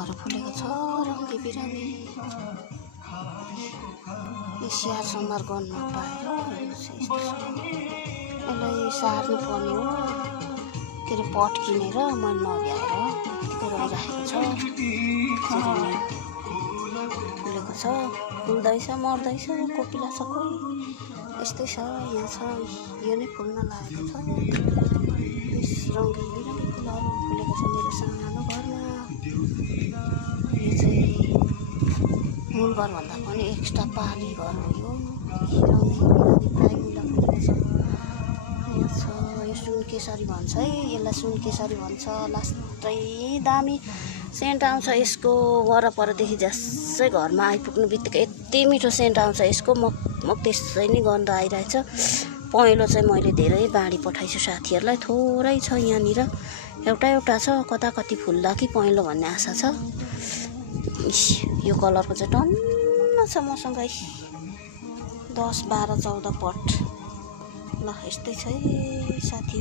फुलहरू फुलेको छ रङ्गी बिरङ्गी। यो स्याहार सम्हार गर्न नपाएर यसलाई सार्नु पर्ने हो। के अरे पट किनेर मैले नभ्याएर रहिराखेको छ। फुलेको छ, फुल्दैछ, मर्दैछ, कोपिला छ कोही यस्तै छ। यहाँ छ, यो नै फुल्न लागेको छ। रङ्गी बिरङ्गी फुलहरू फुलेको छ मेरो सानो घरमा। यो चाहिँ मूल घरभन्दा पनि एक्स्ट्रा पाली घर हो यो। रङ्गी बिरङ्गी प्राइमुला फुलेको छ। यहाँ छ, यो सुनकेसरी भन्छ है, यसलाई सुनकेसरी भन्छ। लास्टै दामी सेन्ट आउँछ यसको। वरपरदेखि जसै घरमा आइपुग्नु बित्तिकै यति मिठो सेन्ट आउँछ यसको। मग त्यसै नै गन्ध आइरहेछ। पहेँलो चाहिँ मैले धेरै बाँडी पठाइछु साथीहरूलाई। थोरै छ यहाँनिर, एउटा छ। कता कति फुल्ला कि पहेँलो भन्ने आशा छ। यो कलरको चाहिँ टन्न छ मसँगै 10, 12, 14 पट। ल यस्तै छ है साथी।